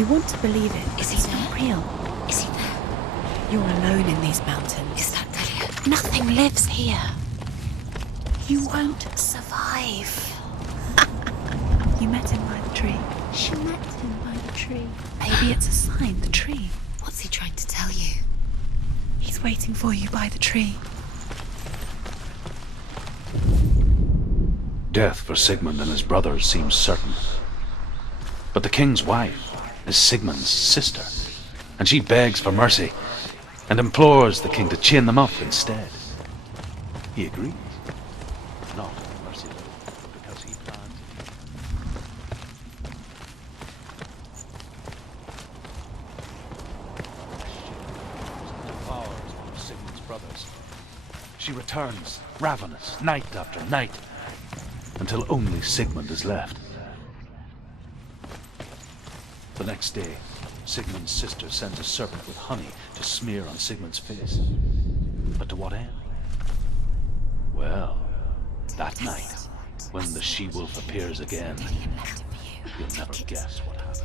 You want to believe it. Is he it's there? not real. Is he there? You're alone in these mountains. Is that Delia? Nothing lives here. You won't. Survive. You met him by the tree. She met him by the tree. Maybe it's a sign, the tree. What's he trying to tell you? He's waiting for you by the tree. Death for Sigmund and his brothers seems certain. But the king's wife is Sigmund's sister, and she begs for mercy and implores the king to chain them up instead. He agrees. Not mercifully, because he plans. Devours one of Sigmund's brothers. She returns, ravenous, night after night, until only Sigmund is left. The next day, Sigmund's sister sends a serpent with honey to smear on Sigmund's face. But to what end? Well, that night, when the she-wolf appears again, you'll never guess what happens.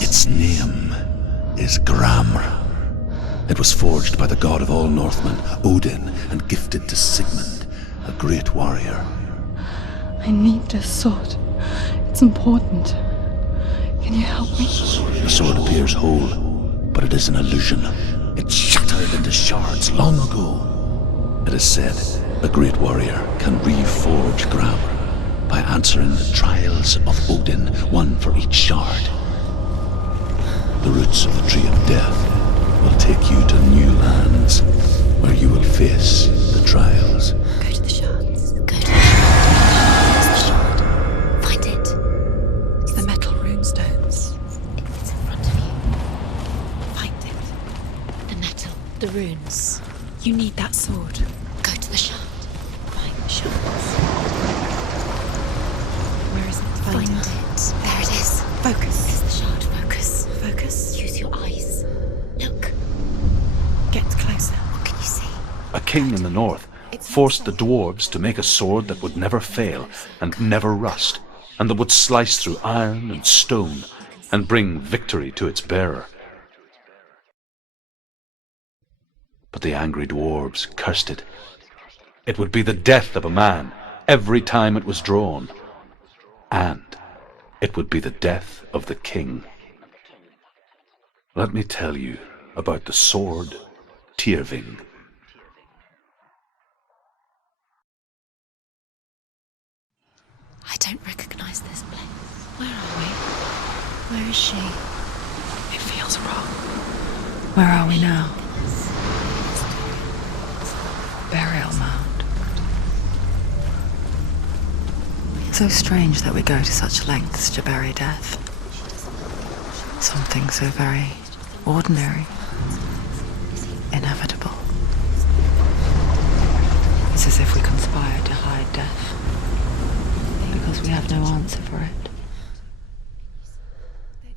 Its name is Gramr. It was forged by the god of all Northmen, Odin, and gifted to Sigmund, a great warrior. I need this sword. It's important. Can you help me? The sword appears whole, but it is an illusion. It shattered into shards long ago. It is said a great warrior can reforge Gramr by answering the trials of Odin, one for each shard. The roots of the Tree of Death will take you to new lands, where you will face the trials. Go to the shards. Go to the shard. Where's the shard? Find it. It's the metal runestones. It's in front of you. Find it. The metal. The runes. You need that sword. Go to the shard. Find the shards. Where is it? Find it. There it is. Focus. There's the shard. Focus. Focus. Use your eyes. Look. Get closer. What can you see? A king in the north forced the dwarves to make a sword that would never fail and never rust, and that would slice through iron and stone and bring victory to its bearer. But the angry dwarves cursed it. It would be the death of a man every time it was drawn, and it would be the death of the king. Let me tell you about the sword Tyrving. I don't recognize this place. Where are we? Where is she? It feels wrong. Where are we now? Burial mound. So strange that we go to such lengths to bury death. Something so very ordinary, inevitable. It's as if we conspire to hide death, because we have no answer for it.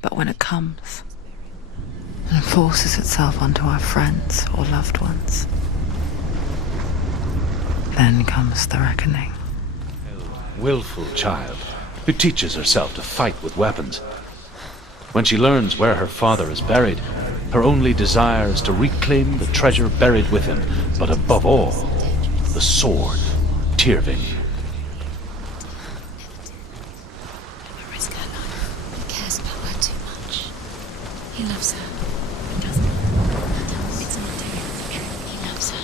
But when it comes, and forces itself onto our friends or loved ones, then comes the reckoning. Willful child who teaches herself to fight with weapons. When she learns where her father is buried, her only desire is to reclaim the treasure buried with him, but above all, the sword Tyrving. Never risk her life. He cares about her too much. He loves her. He doesn't. It's not true. He loves her.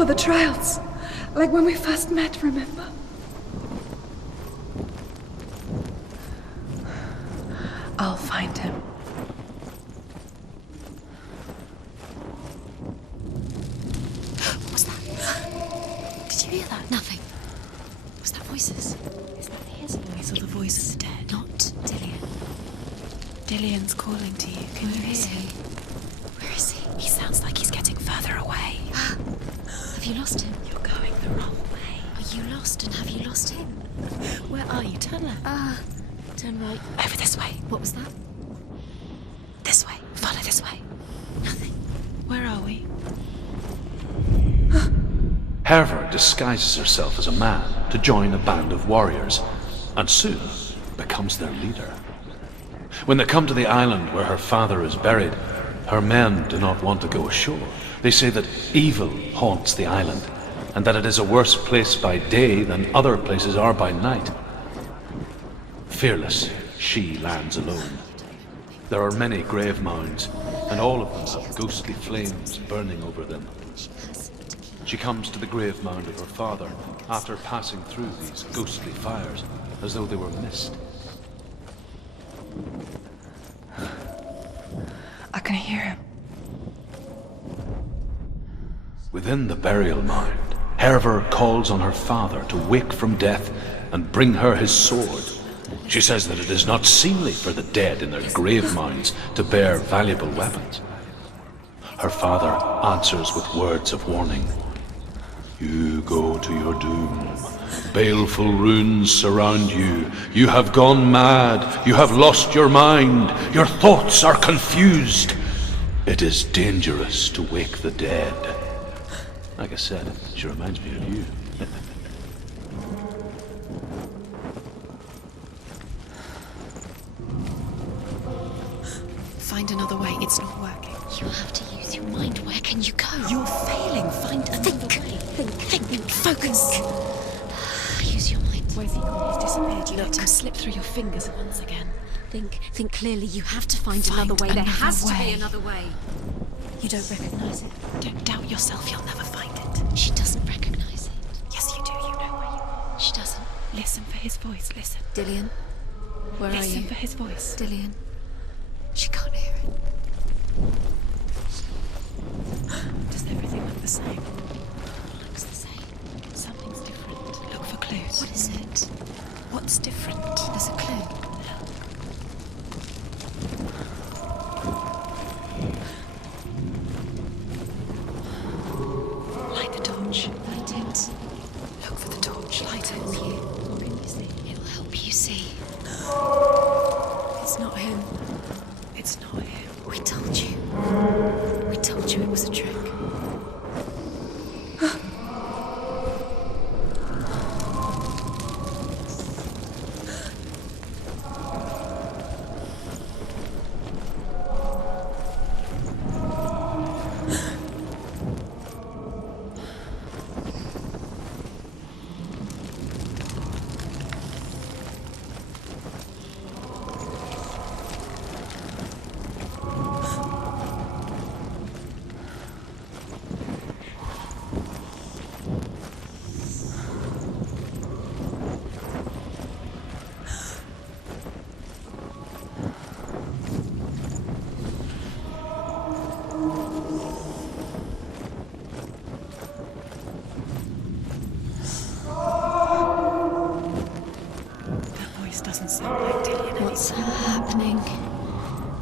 for the trials. Like when we first met, remember? I'll find him. What was that? Did you hear that? Nothing. Was that voices? Is that his voice or the voice of the dead? Not Dillian. Dillian's calling to you. Can you Where is hear? he? Where is he? He sounds like he's getting further away. Have you lost him? You're going the wrong way. Are you lost and have you lost him? Where are you? Turn left. Turn right. Over this way. What was that? This way. Follow this way. Nothing. Where are we? Herver disguises herself as a man to join a band of warriors, and soon becomes their leader. When they come to the island where her father is buried, her men do not want to go ashore. They say that evil haunts the island, and that it is a worse place by day than other places are by night. Fearless, she lands alone. There are many grave mounds, and all of them have ghostly flames burning over them. She comes to the grave mound of her father after passing through these ghostly fires, as though they were mist. I can hear him. Within the burial mound, Herver calls on her father to wake from death and bring her his sword. She says that it is not seemly for the dead in their grave mounds to bear valuable weapons. Her father answers with words of warning. You go to your doom. Baleful runes surround you. You have gone mad. You have lost your mind. Your thoughts are confused. It is dangerous to wake the dead. Like I said, she reminds me of you. Find another way. It's not working. You have to use your mind. Where can you go? You're failing. Find another way. Think. Focus. Use your mind. Where's he gone? He's disappeared. You let him slip through your fingers once again. Think clearly. You have to find Find another way. There another has to be way. another way. You don't recognize it. Don't doubt yourself. You'll never find it. She doesn't recognize it. Yes, you do. You know where you are. She doesn't. Listen for his voice. Listen. Dillian, where are Listen you? for his voice. Dillian. She can't hear it. Does everything look the same? Looks the same. Something's different. Look for clues. What is it? What's different? There's a clue. Light the torch. Light it. Look for the torch. Light it. What can you see? It'll help you see. It's not him. It's not him. We told you. We told you it was a trick. Doesn't sound like Dillian. What's happening?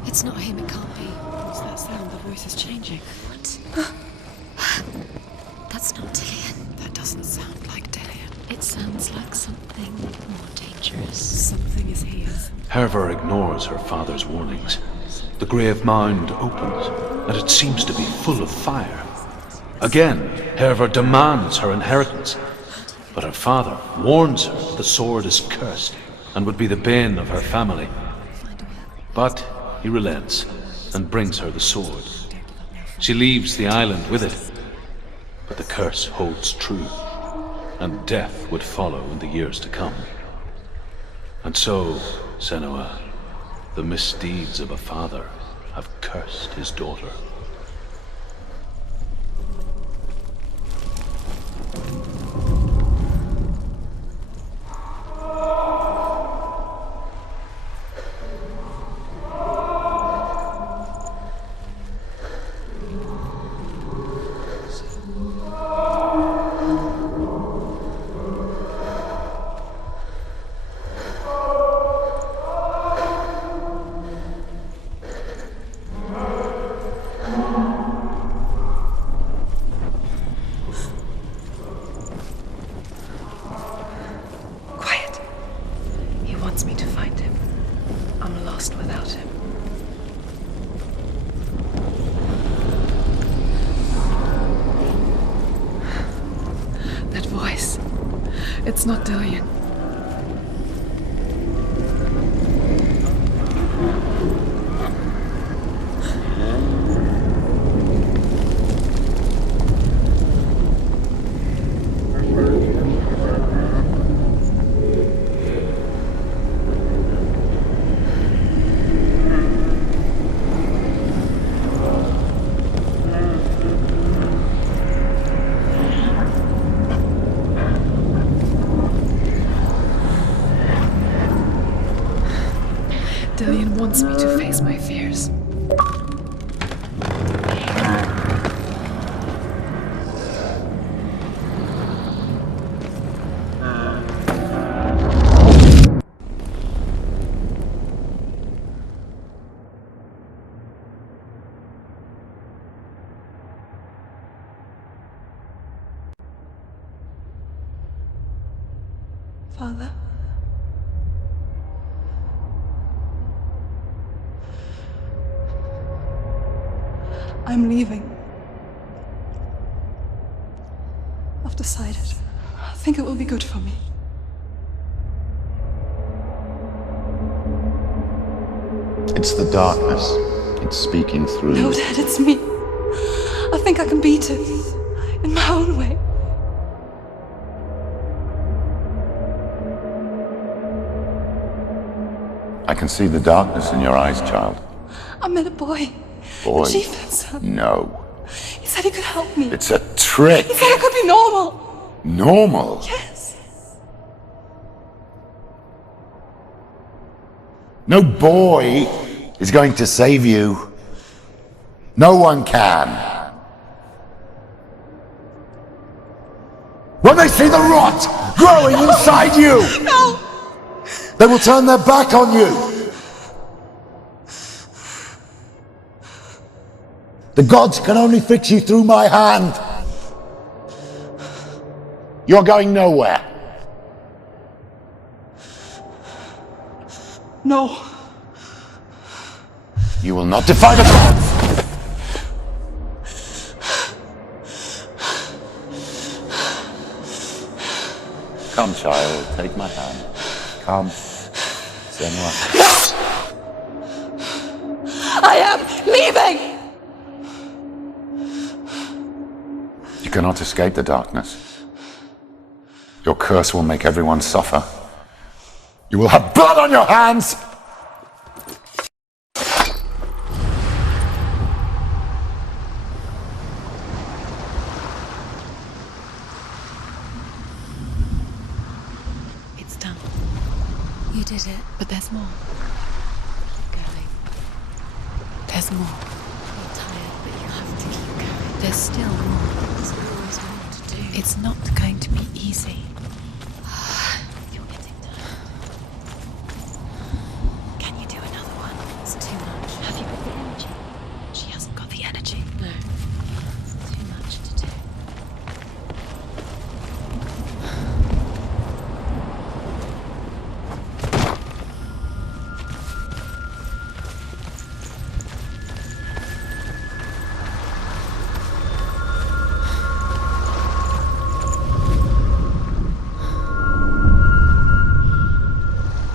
It's not him, it can't be. What's that sound? The voice is changing. What? That's not Dillian. That doesn't sound like Dillian. It sounds like something more dangerous. Something is here. Herver ignores her father's warnings. The grave mound opens, and it seems to be full of fire. Again, Herver demands her inheritance, but her father warns her that the sword is cursed and would be the bane of her family. But he relents and brings her the sword. She leaves the island with it, but the curse holds true, and death would follow in the years to come. And so, Senua, the misdeeds of a father have cursed his daughter. lost without him. That voice. It's not Dillian. Dillian wants me to face my fears. Father? I'm leaving. I've decided. I think it will be good for me. It's the darkness. It's speaking through No, you. Dad, it's me. I think I can beat it. In my own way. I can see the darkness in your eyes, child. I met a boy. Boy. The chief and son. No. He said he could help me. It's a trick. He said I could be normal. Normal. Yes. No boy is going to save you. No one can. When they see the rot growing inside you, No! they will turn their back on you. The gods can only fix you through my hand. You're going nowhere. No. You will not defy the gods. Come, child, take my hand. Come, Senua. I am leaving! You cannot escape the darkness. Your curse will make everyone suffer. You will have blood on your hands! It's done. You did it. But there's more. Keep going. There's more. You're tired, but you have to keep going. There's still more. There's always more to do. It's not going to be easy. You're getting tired. Can you do another one? It's too much. Have you got the energy? She hasn't got the energy. No. Too much to do.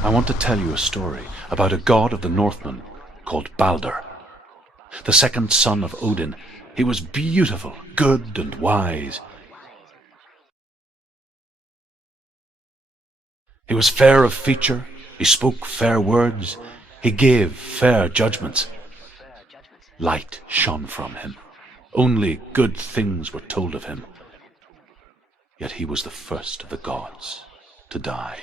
I want to tell you a story about a god of the Northmen called Balder. The second son of Odin. He was beautiful, good and wise. He was fair of feature, he spoke fair words, he gave fair judgments. Light shone from him. Only good things were told of him. Yet he was the first of the gods to die.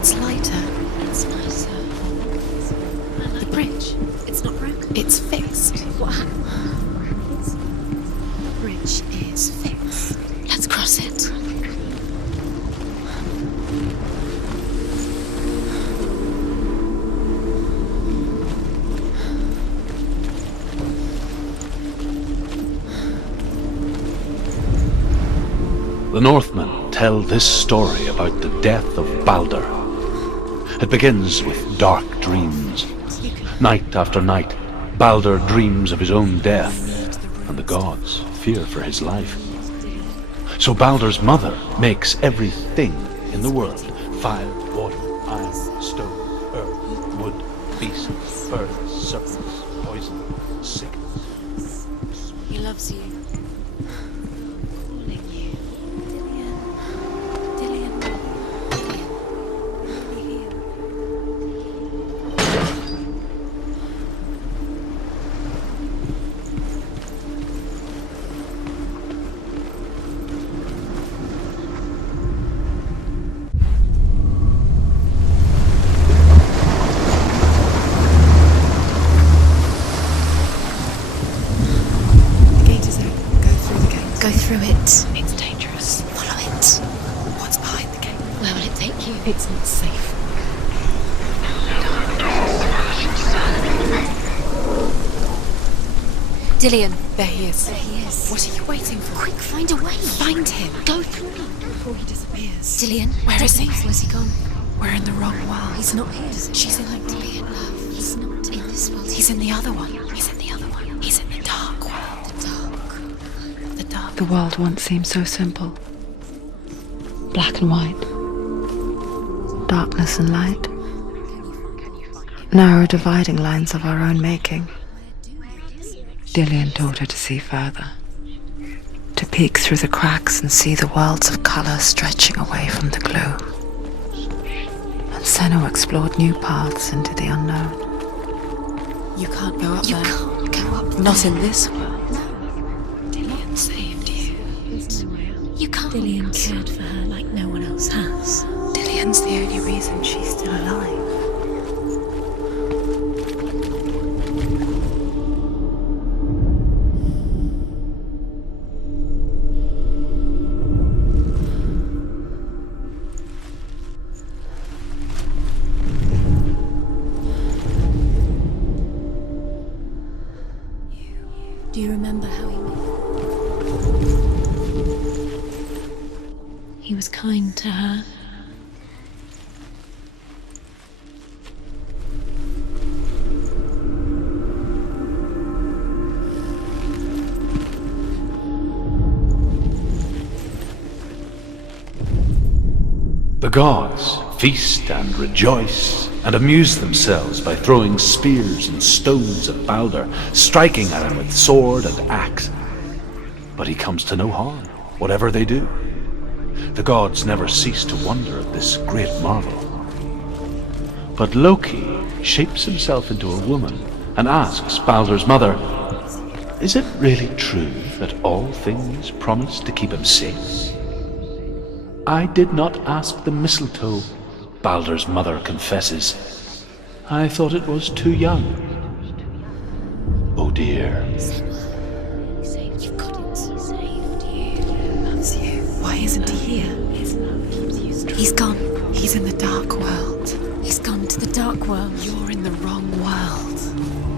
It's lighter. It's nicer. The bridge. It's not broken. It's fixed. What happened? The bridge is fixed. Let's cross it. The Northmen tell this story about the death of Balder. It begins with dark dreams. Night after night, Balder dreams of his own death, and the gods fear for his life. So Balder's mother makes everything in the world: fire, water, iron, stone, earth, wood, beasts, birds, serpents, poison, sickness. He loves you. Calling you. Dillian. Be healed. The gate is open. Go through the gate. Go through it. It's dangerous. Follow it. What's behind the gate? Where will it take you? It's not safe. Dillian. There he is. There he is. What are you waiting for? Quick, find a way. Find him. Go through. Before he disappears. Dillian. Where is he? Where's he gone? We're in the wrong world. He's not here. She's in the Dillian, love. He's not in this world. He's in the other one. He's in the other one. He's in the dark world. the dark. The dark. The world once seemed so simple. Black and white. Darkness and light. Narrow dividing lines of our own making. Dillian taught her to see further. To peek through the cracks and see the worlds of colour stretching away from the glue. And Senua explored new paths into the unknown. You can't go up You there. can't go up there. Not in this world. No. Dillian saved you. You can't. Dillian cared for her like no one else has. Dillian's the only reason she's still alive. Do you remember how he met? He was kind to her. The gods feast and rejoice and amuse themselves by throwing spears and stones at Balder, striking at him with sword and axe. But he comes to no harm, whatever they do. The gods never cease to wonder at this great marvel. But Loki shapes himself into a woman and asks Balder's mother, "Is it really true that all things promise to keep him safe?" "I did not ask the mistletoe," Balder's mother confesses. "I thought it was too young." Oh dear. He saved you. Couldn't. He saved you. Loves you. Why isn't he here? His love keeps you strong. He's gone. He's in the dark world. He's gone to the dark world. You're in the wrong world.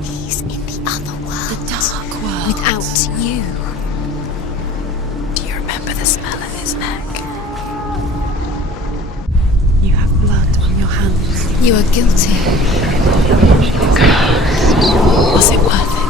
He's in the other world. The dark world. Without you. Do you remember the smell of his neck? You have blood on your hands. You are guilty. Was it worth it?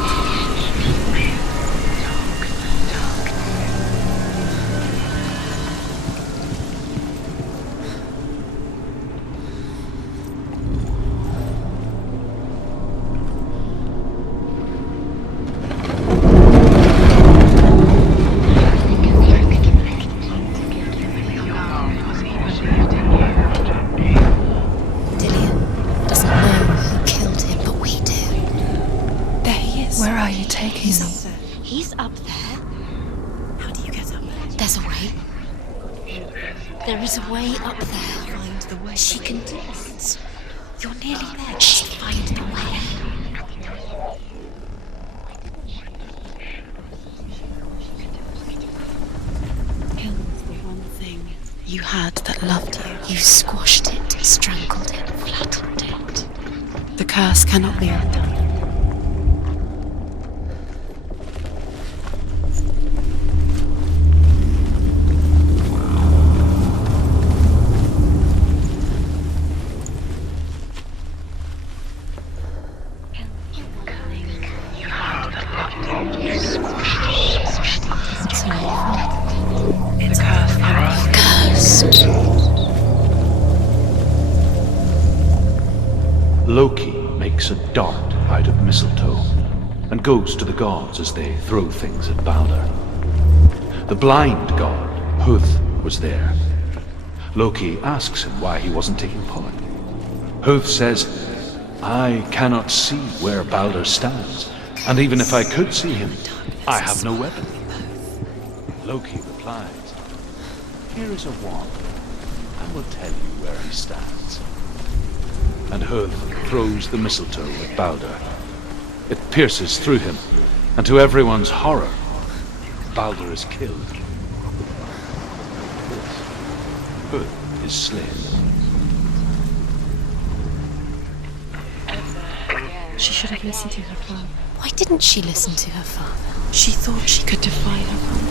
Dillian doesn't know who killed him, but we do. There he is. Where are you taking He's me? up there. He's up there. How do you get up there? There's a way. There is a way up there. Find the way. She can do it. You're nearly there. She'll find a way. Killed the one thing you had that loved you. You squashed it, strangled it, flattened it. The curse cannot be undone. Loki makes a dart out of mistletoe and goes to the gods as they throw things at Balder. The blind god, Huth, was there. Loki asks him why he wasn't taking part. Huth says, "I cannot see where Balder stands, and even if I could see him, I have no weapon." Loki replies, "Here is a wand. I will tell you where he stands." And Huth throws the mistletoe at Balder. It pierces through him, and to everyone's horror, Balder is killed. Huth is slain. She should have listened to her father. Why didn't she listen to her father? She thought she could defy her father.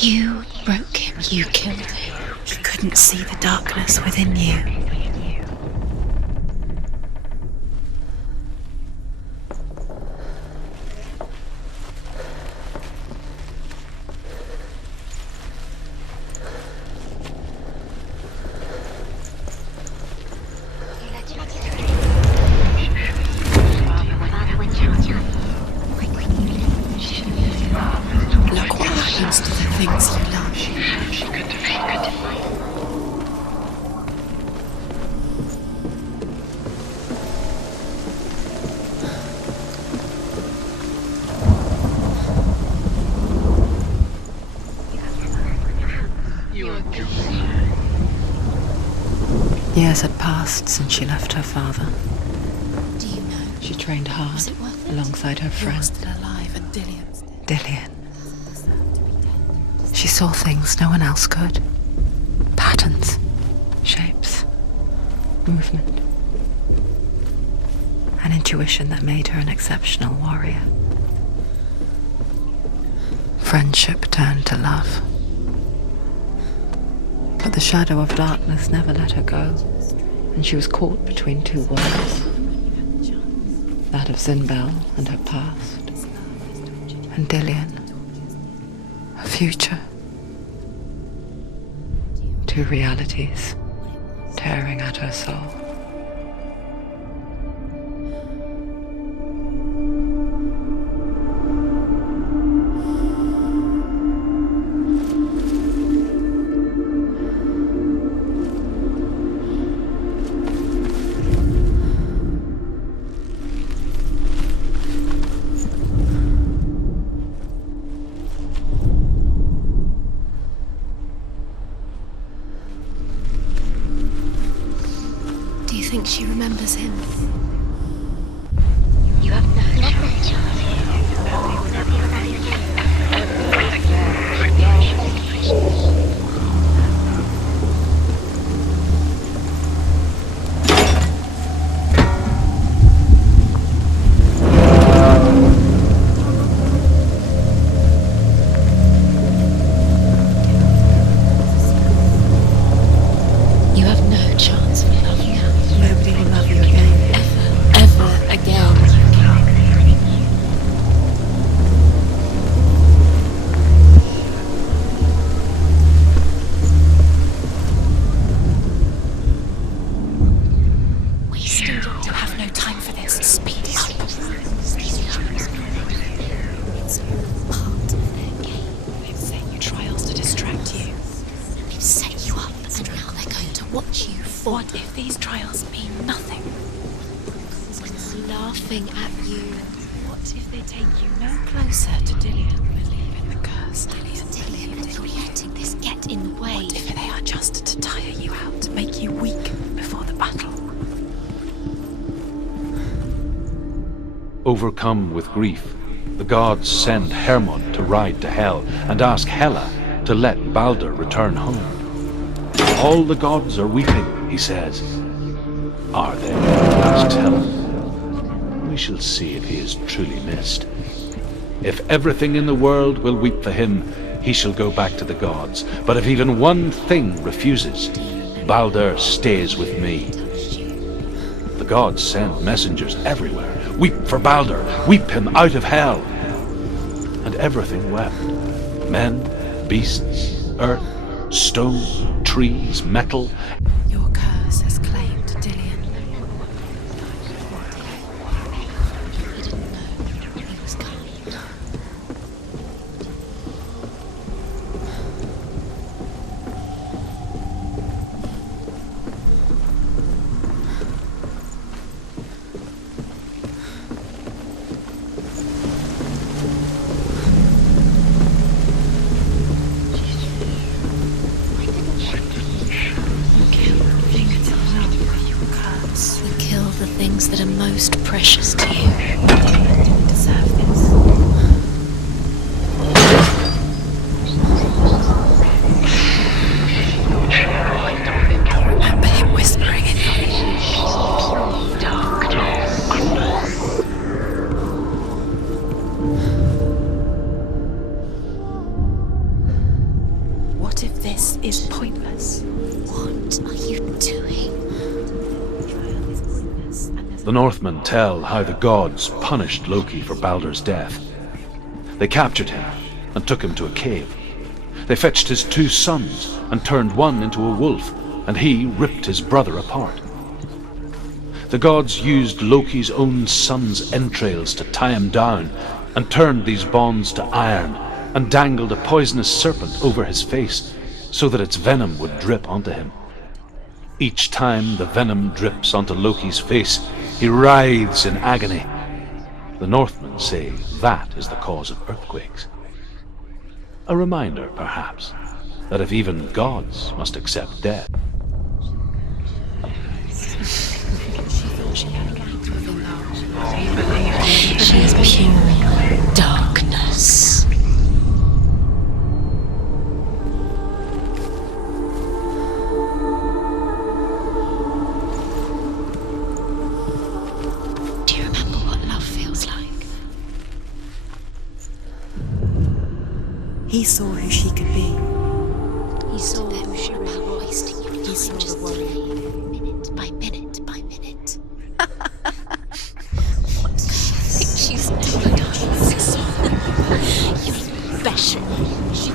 You broke him. You killed him. You couldn't see the darkness within you. Look what happens to the things you love. Years had passed since she left her father. Do you know? She trained hard Was it worth it? alongside her You're friend, still alive and Dillian's dead. Dillian. She saw things no one else could. Patterns, shapes, movement. An intuition that made her an exceptional warrior. Friendship turned to love. But the shadow of darkness never let her go, and she was caught between two worlds. That of Zinbel and her past, and Dillian, her future. Two realities tearing at her soul. Do you think she remembers him? You have no chance for love now. Nobody will love you again. Ever. these trials mean nothing? It's laughing at you. What if they take you No closer to Dillian. believe in the curse? Dillian, you're letting this get in the way. What if they are just to tire you out, to make you weak before the battle? Overcome with grief, the gods send Hermod to ride to Hell and ask Hela to let Balder return home. All the gods are weeping, he says. Are they? Asks Hela. We shall see if he is truly missed. If everything in the world will weep for him, he shall go back to the gods. But if even one thing refuses, Balder stays with me. The gods send messengers everywhere. Weep for Balder, weep him out of Hell. And everything wept. Men, beasts, earth, stone, trees, metal. Your curse has claimed Dillian. He didn't know he was coming. You kill the things that are most precious to you. You deserve this. Remember him whispering in your ear. What if this is pointless? What are you doing? The Northmen tell how the gods punished Loki for Balder's death. They captured him and took him to a cave. They fetched his 2 sons and turned one into a wolf, and he ripped his brother apart. The gods used Loki's own son's entrails to tie him down and turned these bonds to iron and dangled a poisonous serpent over his face so that its venom would drip onto him. Each time the venom drips onto Loki's face, he writhes in agony. The Northmen say that is the cause of earthquakes. A reminder, perhaps, that if even gods must accept death. She is pure darkness. Do you remember what love feels like? He saw who she could be. He saw them about wasting your time. He saw just the worry. minute by minute by minute. What do you think she's doing? You special. She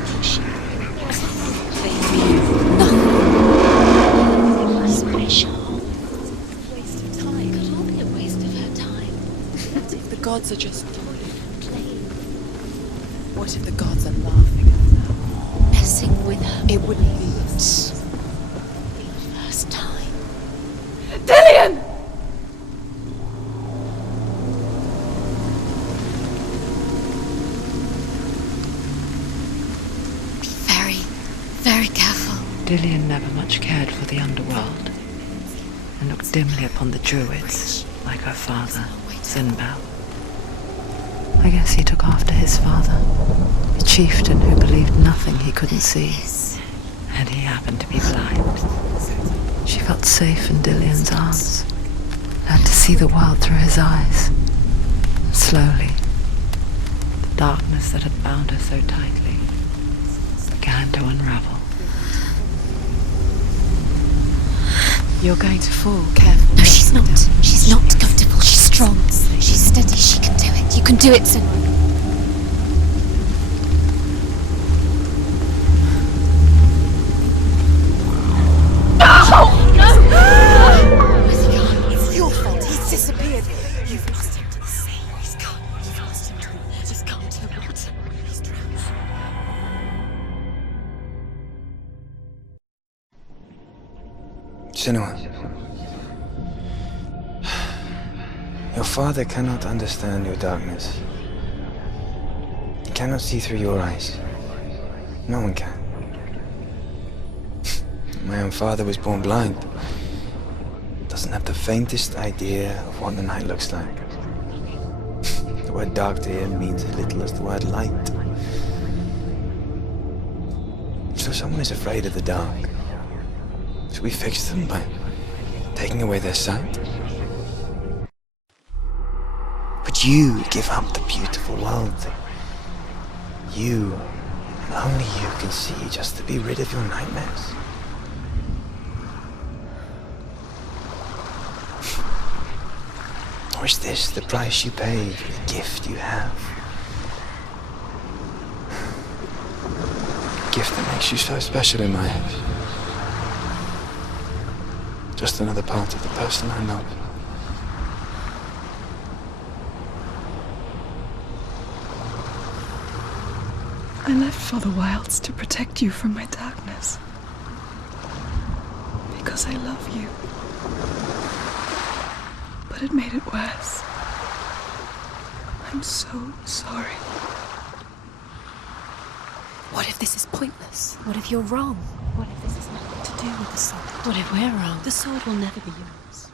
they knew nothing. Special. Waste of time. Could all be a waste of her time. What if the gods are just Playing, What if the gods are laughing at her? messing with her. It wouldn't be First time. Dillian! Be very, very careful. Dillian never much cared for the underworld and looked dimly upon the druids like her father, Sinbel. I guess he took after his father, a chieftain who believed nothing he couldn't see, and he happened to be blind. She felt safe in Dillian's arms, learned to see the world through his eyes. And slowly, the darkness that had bound her so tightly began to unravel. You're going to fall. Careful. No, she's not. She's not going to fall. She's strong. She's steady. She can do it. You can do it, Senua. It's your fault. He's disappeared. You've lost him to the sea. He's gone. You've lost him to the He's gone to the water. He's drowned. Senua, Your father cannot understand your darkness. He cannot see through your eyes. No one can. My own father was born blind. Doesn't have the faintest idea of what the night looks like. The word dark to him means as little as the word light. So someone is afraid of the dark. Should we fix them by taking away their sight? But you give up the beautiful world. You, and only you, can see just to be rid of your nightmares. Or is this the price you pay for the gift you have? A gift that makes you so special in my eyes. Just another part of the person I love. I left for the wilds to protect you from my darkness. Because I love you. But it made it worse. I'm so sorry. What if this is pointless? What if you're wrong? What if this has nothing to do with the sword? What if we're wrong? The sword will never be yours.